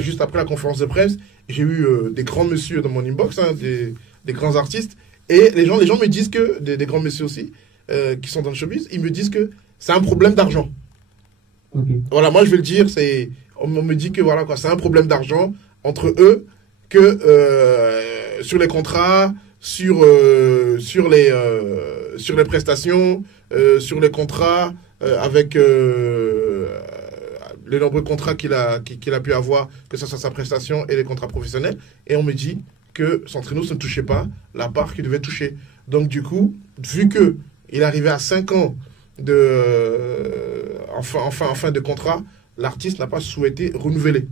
juste après la conférence de presse, j'ai eu des grands messieurs dans mon inbox, hein, des grands artistes, et les gens me disent que, des grands messieurs aussi, qui sont dans le showbiz, ils me disent que c'est un problème d'argent. Okay. Voilà, moi je vais le dire, on me dit que voilà, quoi, c'est un problème d'argent entre eux, que sur les contrats, sur les prestations, sur les contrats, avec les nombreux contrats qu'il a pu avoir, que ce soit sa prestation et les contrats professionnels. Et on me dit que Centrinos ne touchait pas la part qu'il devait toucher. Donc du coup, vu qu'il arrivait à 5 ans en fin de contrat, l'artiste n'a pas souhaité renouveler.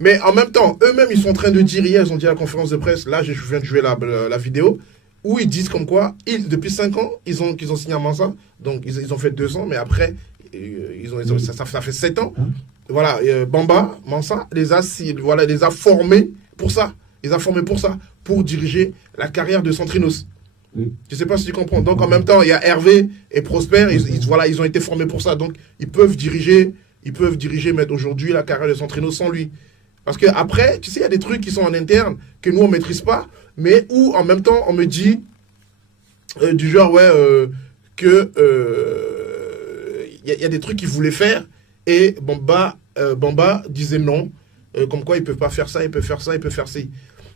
Mais en même temps, eux-mêmes, ils sont en train de dire, hier, ils ont dit à la conférence de presse, là, je viens de jouer la vidéo, où ils disent comme quoi, depuis 5 ans, qu'ils ont signé à Mansa, donc ils ont fait 2 ans, mais après, ça fait 7 ans. Voilà, Bamba, Mansa, les a formés pour ça. Ils ont formé pour ça, pour diriger la carrière de Centrinos. Oui. Je ne sais pas si tu comprends. Donc en même temps, il y a Hervé et Prosper, ils ont été formés pour ça. Donc ils peuvent diriger mettre aujourd'hui la carrière de Centrinos sans lui. Parce qu'après, tu sais, il y a des trucs qui sont en interne, que nous, on ne maîtrise pas, mais où, en même temps, on me dit, du genre, ouais, que il y a des trucs qu'ils voulaient faire, et Bamba disait non, comme quoi ils ne peuvent pas faire ça, ils peuvent faire ça, ils peuvent faire ça.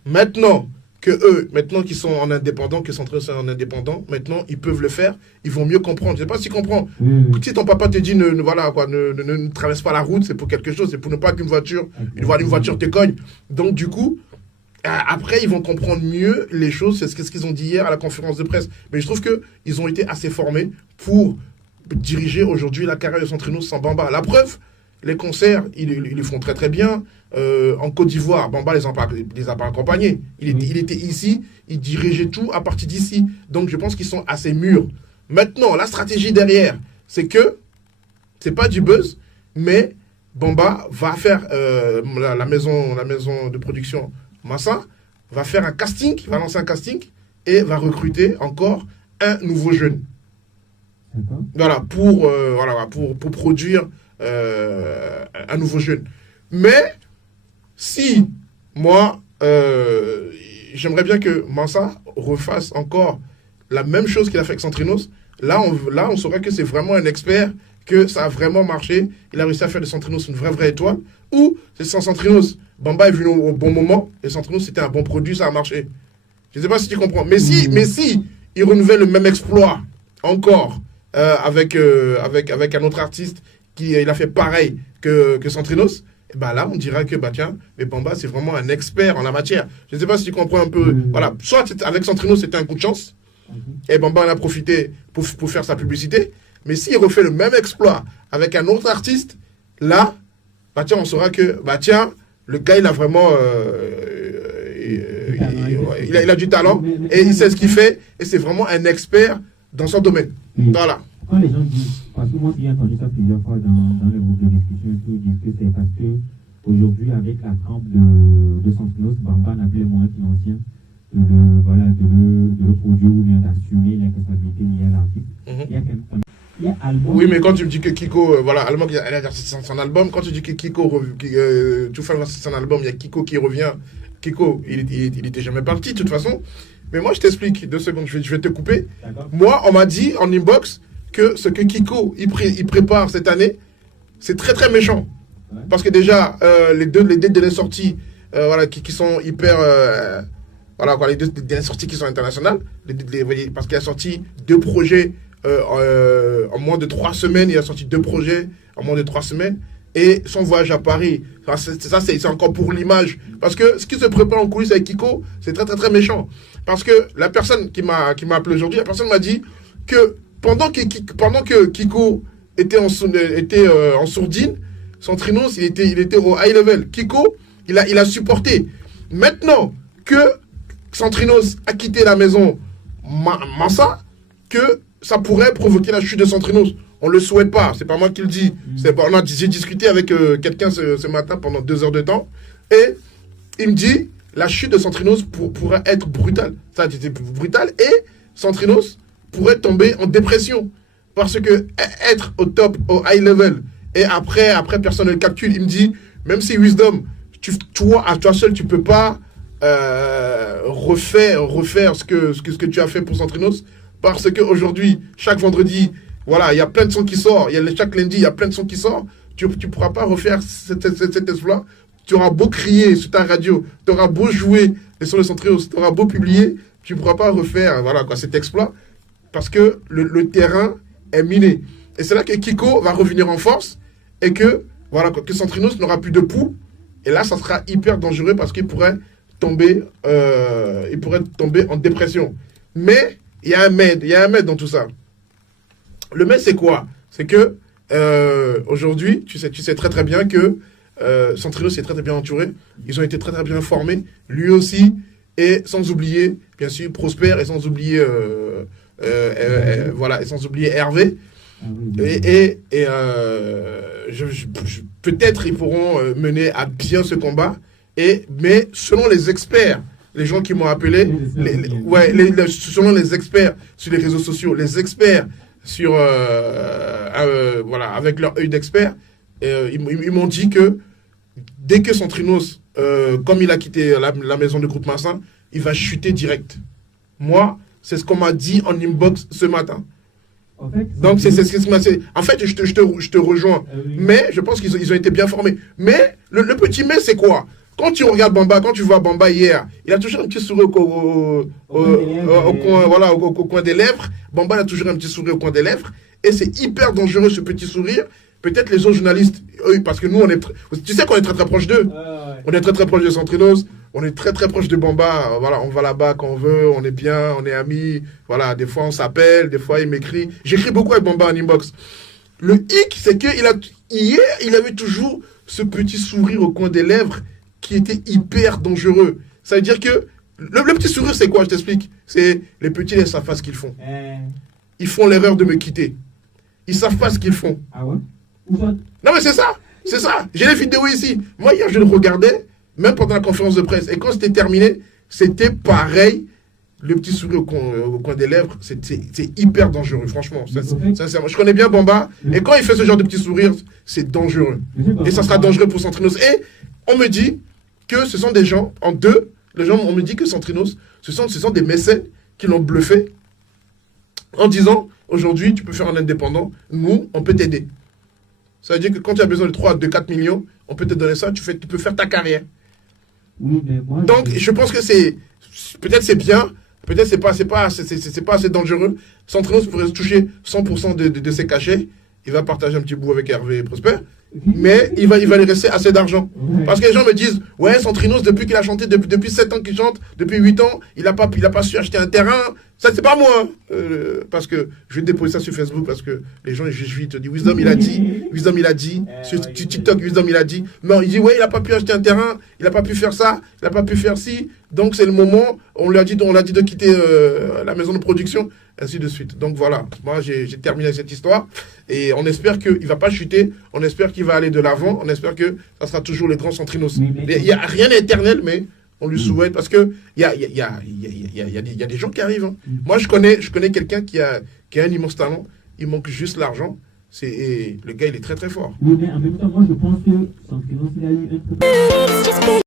Maintenant qu'ils sont en indépendant, que Centrinos sont en indépendant, maintenant, ils peuvent le faire, ils vont mieux comprendre. Je ne sais pas si tu comprends. Si ton papa te dit, ne traverse pas la route, c'est pour quelque chose, c'est pour ne pas qu'une voiture te cogne. Donc, du coup, après, ils vont comprendre mieux les choses, c'est ce qu'ils ont dit hier à la conférence de presse. Mais je trouve qu'ils ont été assez formés pour diriger aujourd'hui la carrière de Centrinos sans Bamba. La preuve, les concerts, ils les font très très bien. En Côte d'Ivoire, Bamba les a pas accompagnés. Il était ici, il dirigeait tout à partir d'ici. Donc je pense qu'ils sont assez mûrs. Maintenant, la stratégie derrière, c'est que c'est pas du buzz, mais Bamba va faire la maison de production Massa va faire un casting, va lancer un casting et va recruter encore un nouveau jeune. Voilà, pour produire un nouveau jeune. Mais si moi, j'aimerais bien que Mansa refasse encore la même chose qu'il a fait avec Centrinos, là on saurait que c'est vraiment un expert, que ça a vraiment marché, il a réussi à faire de Centrinos une vraie étoile, ou c'est sans Centrinos, Bamba est venu au bon moment, et Centrinos c'était un bon produit, ça a marché. Je ne sais pas si tu comprends. Mais si il renouvelle le même exploit encore avec un autre artiste il a fait pareil que Centrinos, et ben là on dira que tiens, mais Bamba c'est vraiment un expert en la matière. Je ne sais pas si tu comprends un peu. Voilà, soit avec Centrinos c'était un coup de chance, et Bamba en a profité pour faire sa publicité, mais s'il refait le même exploit avec un autre artiste, là, tiens, on saura que tiens, le gars il a vraiment il a du talent et il sait ce qu'il fait, et c'est vraiment un expert dans son domaine. Voilà. Quand les gens disent, parce que moi j'ai entendu ça plusieurs fois dans les groupes de discussion et tout, disent que c'est parce que aujourd'hui avec la trempe de Centrinos, Bamba n'a plus les moyens financiers de le produire ou bien d'assumer les responsabilités liées à l'artiste. Il y a quand même oui, mais quand tu me dis que Kiko, Allemand, elle a sorti son album, quand tu dis que Kiko, tu fais son album, il y a Kiko qui revient. Kiko, il était jamais parti de toute façon. Mais moi, je t'explique, 2 secondes, je vais te couper. Moi, on m'a dit en inbox que ce que Kiko il prépare cette année, c'est très très méchant. Ouais. Parce que déjà, les dates de la sortie, qui sont hyper... les dates de la sortie qui sont internationales, parce qu'il a sorti 2 projets en moins de 3 semaines, il a sorti 2 projets en moins de 3 semaines, et son voyage à Paris, c'est encore pour l'image, parce que ce qui se prépare en coulisses avec Kiko, c'est très très très méchant, parce que la personne qui m'a appelé aujourd'hui, la personne m'a dit que pendant que Kiko était en sourdine, Centrinos il était au high level. Kiko il a supporté. Maintenant que Centrinos a quitté la maison Mansa, que ça pourrait provoquer la chute de Centrinos. On ne le souhaite pas, c'est pas moi qui le dis. J'ai discuté avec quelqu'un ce matin pendant 2 heures de temps, et il me dit la chute de Centrinos pourrait être brutale. Ça a été brutal, et Centrinos pourrait tomber en dépression. Parce que être au top, au high level, et après personne ne le calcule, il me dit, même si Wisdom, toi, à toi seul, tu peux pas refaire ce que tu as fait pour Centrinos, parce qu'aujourd'hui, chaque vendredi, voilà, il y a plein de sons qui sortent, chaque lundi, il y a plein de sons qui sortent, tu pourras pas refaire cet exploit. Tu auras beau crier sur ta radio, tu auras beau jouer les sons de Centrinos, tu auras beau publier, tu pourras pas refaire voilà, quoi, cet exploit, parce que le terrain est miné. Et c'est là que Kiko va revenir en force, et que, voilà, que Centrinos n'aura plus de pouls, et là, ça sera hyper dangereux, parce qu'il pourrait tomber en dépression. Mais il y a un mais dans tout ça. Le mais, c'est quoi? C'est que aujourd'hui, tu sais très très bien que Centrinos est très très bien entouré. Ils ont été très très bien formés. Lui aussi, et sans oublier, bien sûr, Prosper, et sans oublier voilà, et sans oublier Hervé. Peut-être ils pourront mener à bien ce combat. Mais selon les experts, les gens qui m'ont appelé, selon les experts sur les réseaux sociaux, les experts sur voilà, avec leur œil d'expert, ils m'ont dit que dès que Centrinos, comme il a quitté la maison de Groupe Massin, il va chuter direct. Moi, c'est ce qu'on m'a dit en inbox ce matin. En fait, donc c'est ce qui m'a dit. En fait, je te rejoins. Oui. Mais je pense qu'ils ont été bien formés. Mais le petit mais, c'est quoi? Quand tu regardes Bamba, quand tu vois Bamba hier, il a toujours un petit sourire au coin des lèvres. Bamba a toujours un petit sourire au coin des lèvres. Et c'est hyper dangereux, ce petit sourire. Peut-être les autres journalistes, eux, parce que nous, tu sais qu'on est très très proche d'eux. On est très très proche de Centrinos. On est très très proche de Bamba. Voilà, on va là-bas quand on veut. On est bien, on est amis. Voilà, des fois on s'appelle, des fois il m'écrit. J'écris beaucoup avec Bamba en inbox. Le hic, c'est que hier, il avait toujours ce petit sourire au coin des lèvres qui était hyper dangereux. Ça veut dire que le petit sourire, c'est quoi? Je t'explique. C'est les petits, ils savent pas ce qu'ils font. Ils font l'erreur de me quitter. Ils savent pas ce qu'ils font. Ah ouais? Non mais c'est ça. C'est ça. J'ai les vidéos ici. Moi, hier, je le regardais, même pendant la conférence de presse. Et quand c'était terminé, c'était pareil. Le petit sourire au coin des lèvres, c'est hyper dangereux, franchement. Sincèrement. Je connais bien Bamba. Et quand il fait ce genre de petit sourire, c'est dangereux. Et ça sera dangereux pour Centrinos. Et on me dit que ce sont des gens, on me dit que Centrinos, ce sont des mécènes qui l'ont bluffé en disant, aujourd'hui, tu peux faire un indépendant, nous, on peut t'aider. Ça veut dire que quand tu as besoin de 4 millions, on peut te donner ça, tu peux faire ta carrière. Oui, mais moi, donc, je pense que peut-être c'est bien, peut-être c'est pas assez dangereux. Centrinos pourrait toucher 100% de ses cachets. Il va partager un petit bout avec Hervé et Prosper. Mais il va lui rester assez d'argent. Parce que les gens me disent, ouais, Centrinos, depuis qu'il a chanté, depuis 7 ans qu'il chante, depuis 8 ans, il a pas su acheter un terrain. Ça, c'est pas moi. Parce que je vais déposer ça sur Facebook, parce que les gens, je te dis, Wisdom, il a dit, sur TikTok, Wisdom, il a dit. Non, il dit, ouais, il a pas pu acheter un terrain, il a pas pu faire ça, il a pas pu faire ci. Donc, c'est le moment, on l'a dit de quitter la maison de production, ainsi de suite. Donc, voilà. Moi, j'ai terminé cette histoire. Et on espère qu'il va pas chuter. On espère qu'il va aller de l'avant. On espère que ça sera toujours les grands Centrinos. Rien n'est éternel, mais on lui souhaite, parce que il y a des gens qui arrivent. Hein. Moi, je connais quelqu'un qui a un immense talent. Il manque juste l'argent. Le gars, il est très très fort. Oui, mais en même temps, moi, je pense que Centrinos, il a eu un peu...